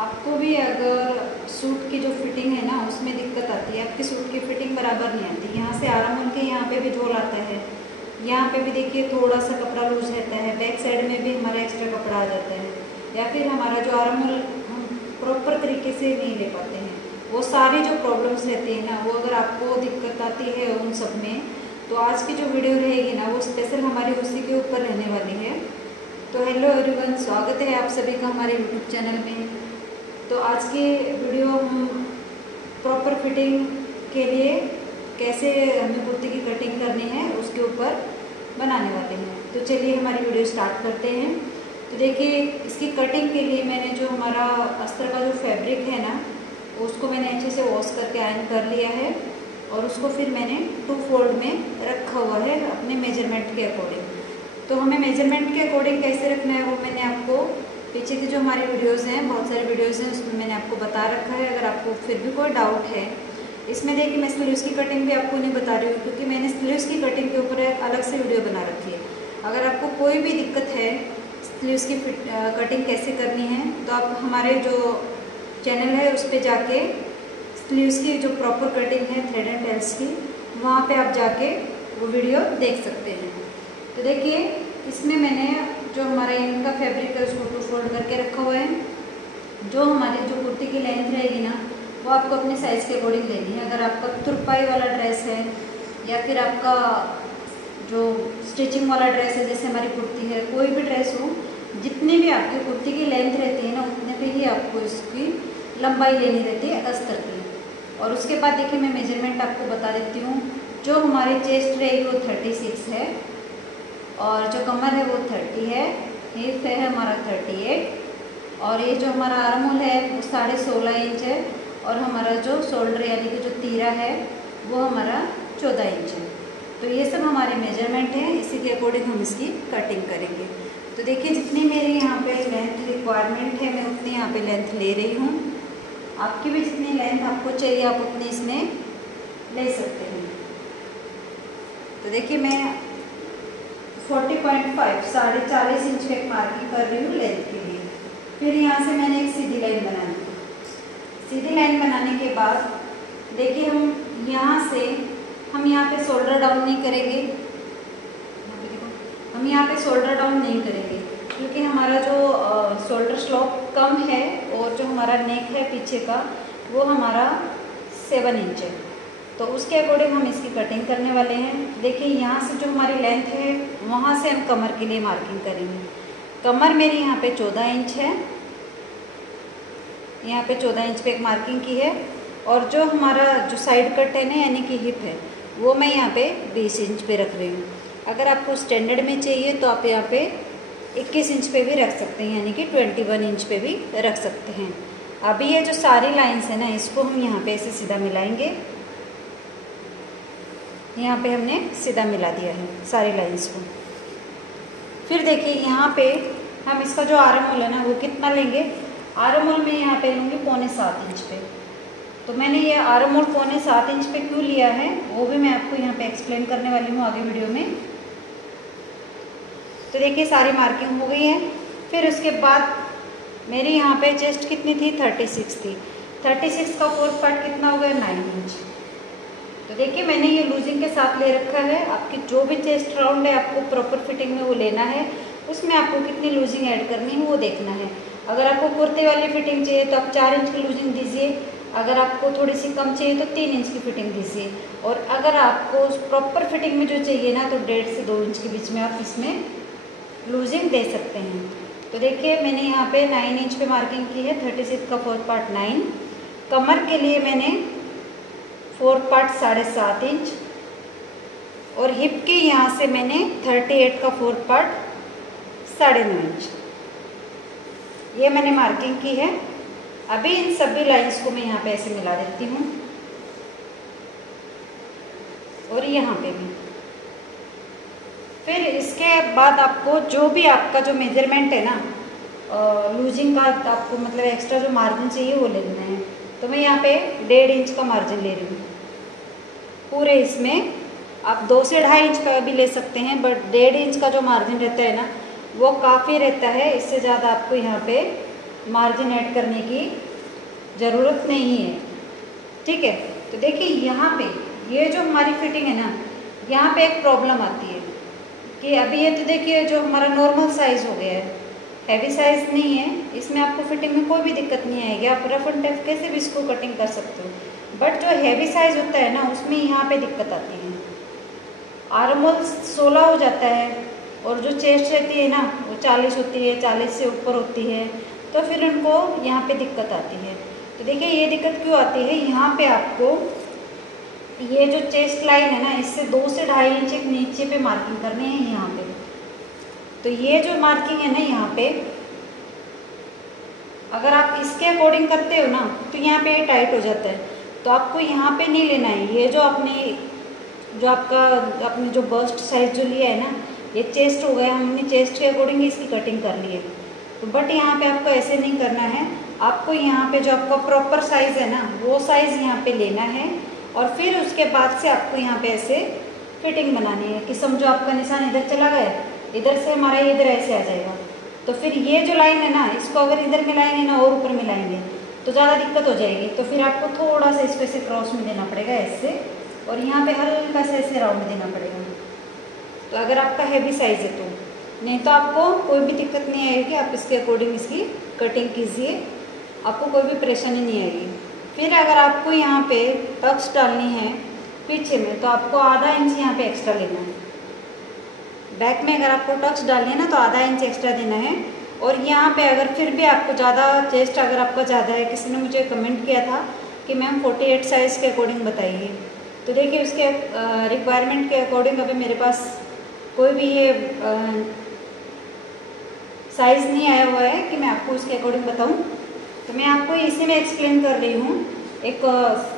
आपको भी अगर सूट की जो फिटिंग है ना उसमें दिक्कत आती है, आपकी सूट की फिटिंग बराबर नहीं आती, यहाँ से आराम होल के यहाँ पे भी झोल आता है, यहाँ पे भी देखिए थोड़ा सा कपड़ा लूज रहता है, बैक साइड में भी हमारा एक्स्ट्रा कपड़ा आ जाता है, या फिर हमारा जो आराम होल हम प्रॉपर तरीके से नहीं ले पाते हैं। वो सारी जो प्रॉब्लम्स रहती है ना, वो अगर आपको दिक्कत आती है उन सब में, तो आज की जो वीडियो रहेगी ना वो स्पेशल हमारी उसी के ऊपर रहने वाली है। तो हेलो एवरीवन, स्वागत है आप सभी का हमारे यूट्यूब चैनल में। तो आज की वीडियो हम प्रॉपर फिटिंग के लिए कैसे हमें कुर्ती की कटिंग करनी है उसके ऊपर बनाने वाले हैं। तो चलिए हमारी वीडियो स्टार्ट करते हैं। तो देखिए, इसकी कटिंग के लिए मैंने जो हमारा अस्तर का जो फैब्रिक है ना, उसको मैंने अच्छे से वॉश करके आयरन कर लिया है और उसको फिर मैंने 2 फोल्ड में रखा हुआ है अपने मेजरमेंट के अकॉर्डिंग। तो हमें मेजरमेंट के अकॉर्डिंग कैसे रखना है वो मैंने आपको पीछे की जो हमारी वीडियोस हैं, बहुत सारे वीडियोस हैं, उसमें मैंने आपको बता रखा है। अगर आपको फिर भी कोई डाउट है इसमें, देखिए मैं स्लीव्स की कटिंग भी आपको नहीं बता रही हूँ क्योंकि मैंने स्लीव्स की कटिंग के ऊपर एक अलग से वीडियो बना रखी है। अगर आपको कोई भी दिक्कत है स्लीव्स की कटिंग कैसे करनी है, तो आप हमारे जो चैनल है उस पर जाके स्लीव्स की जो प्रॉपर कटिंग है थ्रेड एंड टेल्स की, वहाँ पे आप जाके वो वीडियो देख सकते हैं। तो देखिए, इसमें मैंने जो हमारा इनका फैब्रिक है उसको 2 फोल्ड करके रखा हुआ है। जो हमारी जो कुर्ती की लेंथ रहेगी ना, वो आपको अपने साइज़ के अकॉर्डिंग लेनी है। अगर आपका तुरपाई वाला ड्रेस है या फिर आपका जो स्टिचिंग वाला ड्रेस है, जैसे हमारी कुर्ती है, कोई भी ड्रेस हो, जितनी भी आपकी कुर्ती की लेंथ रहती है ना उतने पे ही आपको इसकी लंबाई लेनी रहती है अस्तर की। और उसके बाद देखिए मैं मेजरमेंट आपको बता देती हूँ। जो हमारी चेस्ट रहेगी वो 36 है और जो कमर है वो 30 है, हिप है हमारा 38 और ये जो हमारा आर्म होल है वो 16.5 इंच है और हमारा जो शोल्डर यानी कि जो तीरा है वो हमारा 14 इंच है। तो ये सब हमारे मेजरमेंट हैं, इसी के अकॉर्डिंग हम इसकी कटिंग करेंगे। तो देखिए, जितनी मेरी यहाँ पे लेंथ रिक्वायरमेंट है मैं उतनी यहाँ पे लेंथ ले रही हूँ। आपकी भी जितनी लेंथ आपको चाहिए आप उतनी इसमें ले सकते हैं। तो देखिए मैं 40.5 40.5 इंच का मार्किंग कर रही हूँ लेंथ के लिए। फिर यहाँ से मैंने एक सीधी लाइन बनानी है। सीधी लाइन बनाने के बाद देखिए हम यहाँ पे शोल्डर डाउन नहीं करेंगे, हम यहाँ पे शोल्डर डाउन नहीं करेंगे क्योंकि हमारा जो शोल्डर स्लोप कम है और जो हमारा नेक है पीछे का वो हमारा 7 इंच है। तो उसके अकॉर्डिंग हम इसकी कटिंग करने वाले हैं। देखिए, यहाँ से जो हमारी लेंथ है वहाँ से हम कमर के लिए मार्किंग करेंगे। कमर मेरी यहाँ पे 14 इंच है, यहाँ पे 14 इंच पे एक मार्किंग की है और जो हमारा जो साइड कट है ना यानी कि हिप है वो मैं यहाँ पे 20 इंच पे रख रही हूँ। अगर आपको स्टैंडर्ड में चाहिए तो आप यहाँ पे 21 इंच पे भी रख सकते हैं यानी कि 21 इंच पे भी रख सकते हैं। अभी ये जो सारी लाइंस है ना इसको हम यहाँ पे ऐसे सीधा मिलाएंगे। यहाँ पे हमने सीधा मिला दिया है सारी लाइंस को। फिर देखिए यहाँ पे हम इसका जो आर्म होल है ना वो कितना लेंगे, आर्म होल में यहाँ पे लूँगी 7.25 इंच पे। तो मैंने ये आर्म होल 7.25 इंच पे क्यों लिया है वो भी मैं आपको यहाँ पे एक्सप्लेन करने वाली हूँ आगे वीडियो में। तो देखिए सारी मार्किंग हो गई है। फिर उसके बाद मेरी यहाँ पे चेस्ट कितनी थी, 36 थी। 36 का 4th पार्ट कितना हो गया, 9 इंच। तो देखिए मैंने ये लूजिंग के साथ ले रखा है। आपकी जो भी चेस्ट राउंड है आपको प्रॉपर फिटिंग में वो लेना है, उसमें आपको कितनी लूजिंग ऐड करनी है वो देखना है। अगर आपको कुर्ते वाली फिटिंग चाहिए तो आप 4 इंच की लूजिंग दीजिए, अगर आपको थोड़ी सी कम चाहिए तो 3 इंच की फिटिंग दीजिए और अगर आपको प्रॉपर फिटिंग में जो चाहिए ना तो 1.5 से 2 इंच के बीच में आप इसमें लूजिंग दे सकते हैं। तो देखिए मैंने यहाँ पे 9 इंच पे मार्किंग की है, 36 का 4th पार्ट 9। कमर के लिए मैंने 4th पार्ट 7.5 इंच और हिप के यहाँ से मैंने 38 का 4th पार्ट 9.5 इंच ये मैंने मार्किंग की है। अभी इन सभी लाइंस को मैं यहाँ पे ऐसे मिला देती हूँ और यहाँ पे भी। फिर इसके बाद आपको जो भी आपका जो मेजरमेंट है ना लूजिंग का, आपको मतलब एक्स्ट्रा जो मार्जिन चाहिए वो ले लेना है। तो मैं यहाँ पे 1.5 इंच का मार्जिन ले रही हूँ पूरे इसमें। आप 2 से 2.5 इंच का भी ले सकते हैं, बट 1.5 इंच का जो मार्जिन रहता है ना वो काफ़ी रहता है। इससे ज़्यादा आपको यहाँ पे मार्जिन ऐड करने की ज़रूरत नहीं है। ठीक है, तो देखिए यहाँ पे ये जो हमारी फिटिंग है ना, यहाँ पे एक प्रॉब्लम आती है कि अभी ये तो देखिए जो हमारा नॉर्मल साइज़ हो गया है, हैवी साइज़ नहीं है, इसमें आपको फिटिंग में कोई भी दिक्कत नहीं आएगी, आप रफ एंड टफ कैसे भी इसको कटिंग कर सकते हो। बट जो हैवी साइज़ होता है ना, उसमें यहाँ पे दिक्कत आती है, आर्म होल 16 हो जाता है और जो चेस्ट रहती है ना वो 40 होती है, 40 से ऊपर होती है, तो फिर उनको यहाँ पे दिक्कत आती है। तो देखिए ये दिक्कत क्यों आती है, यहाँ पे आपको ये जो चेस्ट लाइन है ना, इससे 2 से 2.5 इंच एक नीचे पे मार्किंग करनी है यहाँ पे। तो ये जो मार्किंग है ना यहाँ पे, अगर आप इसके अकॉर्डिंग करते हो ना तो यहाँ पे टाइट हो जाता है, तो आपको यहाँ पे नहीं लेना है। ये जो आपने जो बस्ट साइज जो लिया है ना, ये चेस्ट हो गया, हमने चेस्ट के अकॉर्डिंग इसकी कटिंग कर ली है। तो बट यहाँ पे आपको ऐसे नहीं करना है, आपको यहाँ पे जो आपका प्रॉपर साइज़ है ना, वो साइज़ यहाँ पे लेना है और फिर उसके बाद से आपको यहाँ पे ऐसे फिटिंग बनानी है कि समझो आपका निशान इधर चला गया, इधर से हमारा इधर ऐसे आ जाएगा। तो फिर ये जो लाइन है ना, इसको अगर इधर मिलाएंगे ना और ऊपर मिलाएंगे तो ज़्यादा दिक्कत हो जाएगी। तो फिर आपको थोड़ा सा इसको ऐसे क्रॉस में देना पड़ेगा ऐसे, और यहाँ पे हल्का सा ऐसे राउंड देना पड़ेगा। तो अगर आपका हैवी साइज़ है तो, नहीं तो आपको कोई भी दिक्कत नहीं आएगी, आप इसके अकॉर्डिंग इसकी कटिंग कीजिए, आपको कोई भी परेशानी नहीं आएगी। फिर अगर आपको यहाँ पे टक्स डालनी है पीछे में, तो आपको आधा इंच यहाँ पे एक्स्ट्रा लेना है। बैक में अगर आपको टक्स डालनी है ना तो आधा इंच एक्स्ट्रा देना है। और यहाँ पे अगर फिर भी आपको ज़्यादा चेस्ट अगर आपका ज़्यादा है, किसी ने मुझे कमेंट किया था कि मैम 48 साइज़ के अकॉर्डिंग बताइए। तो देखिए उसके रिक्वायरमेंट के अकॉर्डिंग अभी मेरे पास कोई भी ये साइज़ नहीं आया हुआ है कि मैं आपको उसके अकॉर्डिंग बताऊं। तो मैं आपको इसी में एक्सप्लेन कर रही हूँ। एक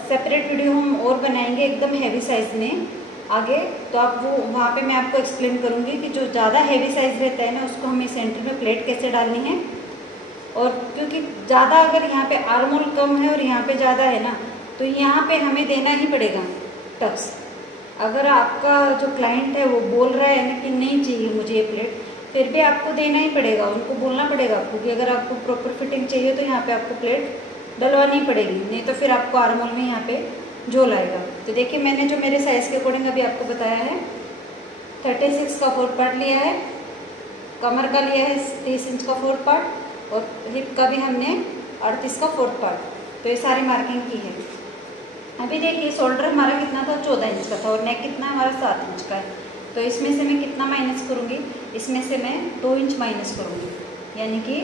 सेपरेट वीडियो हम और बनाएंगे एकदम हैवी साइज़ में आगे, तो आप वो वहाँ पे मैं आपको एक्सप्लेन करूँगी कि जो ज़्यादा हैवी साइज़ रहता है ना, उसको हमें सेंटर में प्लेट कैसे डालनी है। और क्योंकि ज़्यादा अगर यहाँ पे आर्म होल कम है और यहाँ पे ज़्यादा है ना, तो यहाँ पे हमें देना ही पड़ेगा टक्स। अगर आपका जो क्लाइंट है वो बोल रहा है ना कि नहीं चाहिए मुझे ये प्लेट, फिर भी आपको देना ही पड़ेगा, उनको बोलना पड़ेगा आपको कि अगर आपको प्रॉपर फिटिंग चाहिए तो यहाँ पे आपको प्लेट डलवानी पड़ेगी, नहीं तो फिर आपको आर्म होल में यहाँ पे झोल आएगा। तो देखिए मैंने जो मेरे साइज़ के अकॉर्डिंग अभी आपको बताया है, 36 का 4 पार्ट लिया है, कमर का लिया है 30 इंच का 4 पार्ट, और हिप का भी हमने 38 का 4 पार्ट। तो ये सारी मार्किंग की है। अभी देखिए शोल्डर हमारा कितना था, 14 इंच का था, और नेक कितना हमारा 7 इंच का है। तो इसमें से मैं कितना माइनस करूँगी, इसमें से मैं 2 इंच माइनस करूँगी, यानी कि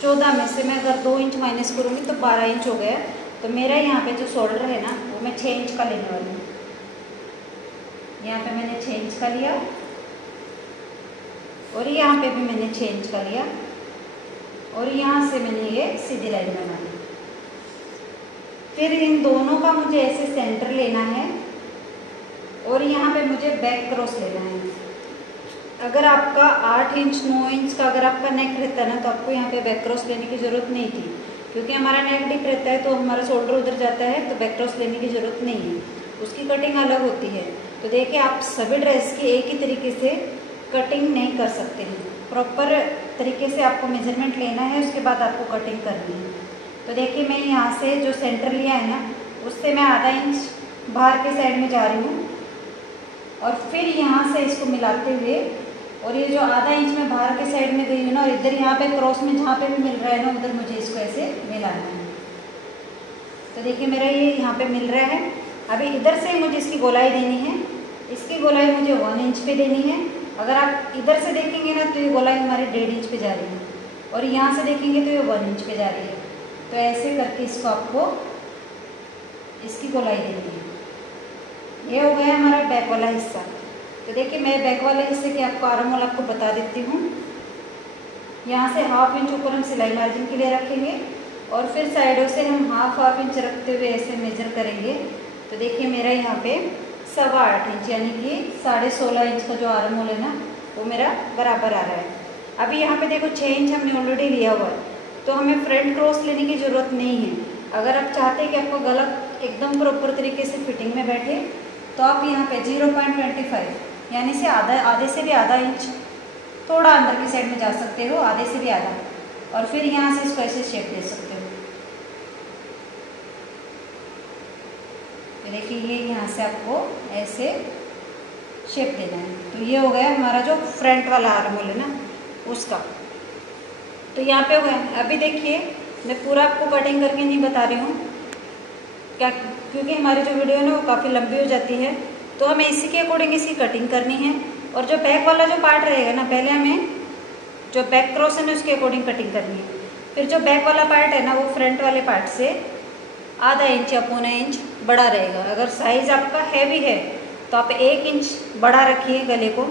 14 में से मैं अगर 2 इंच माइनस करूँगी तो 12 इंच हो गया। तो मेरा यहाँ पे जो शोल्डर है ना, वो मैं 6 इंच का लेने वाली हूँ। यहाँ पे मैंने 6 इंच का लिया और यहाँ पे भी मैंने 6 इंच का लिया, और यहाँ से मैंने ये सीधी लाइन बना ली। फिर इन दोनों का मुझे ऐसे सेंटर लेना है और यहाँ पे मुझे बैक क्रॉस लेना है। अगर आपका 8 इंच 9 इंच का अगर आपका नेक रहता है ना, तो आपको यहाँ पे बैक क्रॉस लेने की ज़रूरत नहीं थी, क्योंकि हमारा नेक डीप रहता है तो हमारा शोल्डर उधर जाता है, तो बैक क्रॉस लेने की ज़रूरत नहीं है, उसकी कटिंग अलग होती है। तो देखिए आप सभी ड्रेस की एक ही तरीके से कटिंग नहीं कर सकते हैं, प्रॉपर तरीके से आपको मेजरमेंट लेना है, उसके बाद आपको कटिंग करनी है। तो देखिए मैं यहाँ से जो सेंटर लिया है ना, उससे मैं आधा इंच बाहर के साइड में जा रही हूँ, और फिर यहाँ से इसको मिलाते हुए, और ये जो आधा इंच में बाहर के साइड में गई हूँ ना, और इधर यहाँ पे क्रॉस में जहाँ पे भी मिल रहा है ना, उधर मुझे इसको ऐसे मिलाना है। तो देखिए मेरा ये यहाँ पे मिल रहा है। अभी इधर से मुझे इसकी गोलाई देनी है, इसकी गोलाई मुझे 1 इंच पे देनी है। अगर आप इधर से देखेंगे ना तो ये गोलाई हमारी 1.5 इंच पे जा रही है, और यहाँ से देखेंगे तो ये 1 इंच पे जा रही है। तो ऐसे करके इसको आपको इसकी गोलाई देनी है। ये हो गया हमारा बैक वाला हिस्सा। तो देखिए मैं बैक वाले हिस्से के आपको आर्म होल आपको बता देती हूँ। यहाँ से 1/2 इंच ऊपर हम सिलाई मार्जिन के लिए रखेंगे, और फिर साइडों से हम 1/2 इंच रखते हुए ऐसे मेजर करेंगे। तो देखिए मेरा यहाँ पे 8.25 इंच यानी कि 16.5 इंच का जो आर्म होल है ना, वो मेरा बराबर आ रहा है। अभी यहाँ पे देखो 6 इंच हमने ऑलरेडी लिया हुआ है, तो हमें फ्रंट क्रॉस लेने की ज़रूरत नहीं है। अगर आप चाहते हैं कि आपको गला एकदम प्रॉपर तरीके से फिटिंग में बैठे, तो आप यहाँ पे 0.25 यानी से आधे से भी आधा इंच थोड़ा अंदर की साइड में जा सकते हो, आधे से भी आधा। और फिर यहाँ से इसको ऐसे शेप दे सकते हो। देखिए ये यहाँ से आपको ऐसे शेप देना है। तो ये हो गया हमारा जो फ्रंट वाला आर्म होल है ना उसका। तो यहाँ पे हो गया। अभी देखिए मैं पूरा आपको कटिंग करके नहीं बता रही हूँ क्या, क्योंकि हमारी जो वीडियो है ना वो काफ़ी लंबी हो जाती है। तो हमें इसी के अकॉर्डिंग इसकी कटिंग करनी है। और जो बैक वाला जो पार्ट रहेगा ना, पहले हमें जो बैक क्रॉस है ना उसके अकॉर्डिंग कटिंग करनी है। फिर जो बैक वाला पार्ट है ना वो फ्रंट वाले पार्ट से आधा इंच या पौना इंच बड़ा रहेगा। अगर साइज़ आपका हैवी है तो आप 1 इंच बड़ा रखिए गले को,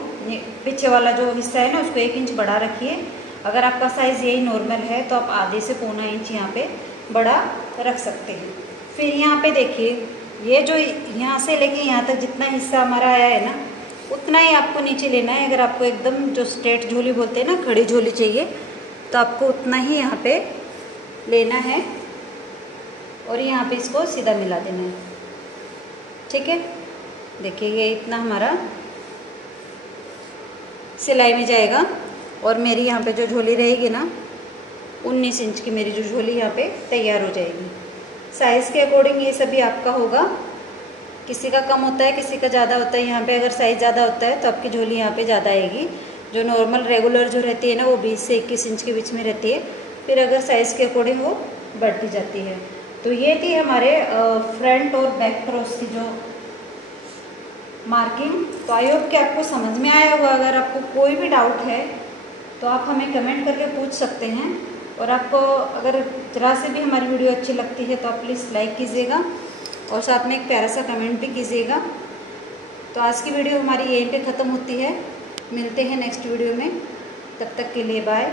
पीछे वाला जो हिस्सा है ना उसको 1 इंच बड़ा रखिए। अगर आपका साइज़ यही नॉर्मल है तो आप आधे से पौना इंच यहाँ पे बड़ा रख सकते हैं। फिर यहाँ पे देखिए ये जो यहाँ से लेके यहाँ तक जितना हिस्सा हमारा आया है ना उतना ही आपको नीचे लेना है। अगर आपको एकदम जो स्ट्रेट झोली बोलते हैं ना, खड़ी झोली चाहिए, तो आपको उतना ही यहाँ पे लेना है और यहाँ पे इसको सीधा मिला देना है। ठीक है, देखिए ये इतना हमारा सिलाई में जाएगा। और मेरी यहाँ पे जो झोली रहेगी ना 19 इंच की मेरी जो झोली यहाँ पे तैयार हो जाएगी। साइज़ के अकॉर्डिंग ये सभी आपका होगा, किसी का कम होता है किसी का ज़्यादा होता है। यहाँ पे अगर साइज़ ज़्यादा होता है तो आपकी झोली यहाँ पे ज़्यादा आएगी। जो नॉर्मल रेगुलर जो रहती है ना वो 20 से 21 इंच के बीच में रहती है। फिर अगर साइज़ के अकॉर्डिंग वो बढ़ती जाती है। तो ये थी हमारे फ्रंट और बैक क्रॉस की जो मार्किंग। तो आई होप कि आपको समझ में आया होगा। अगर आपको कोई भी डाउट है तो आप हमें कमेंट करके पूछ सकते हैं। और आपको अगर ज़रा से भी हमारी वीडियो अच्छी लगती है तो आप प्लीज़ लाइक कीजिएगा और साथ में एक प्यारा सा कमेंट भी कीजिएगा। तो आज की वीडियो हमारी यहीं पे ख़त्म होती है। मिलते हैं नेक्स्ट वीडियो में, तब तक के लिए बाय।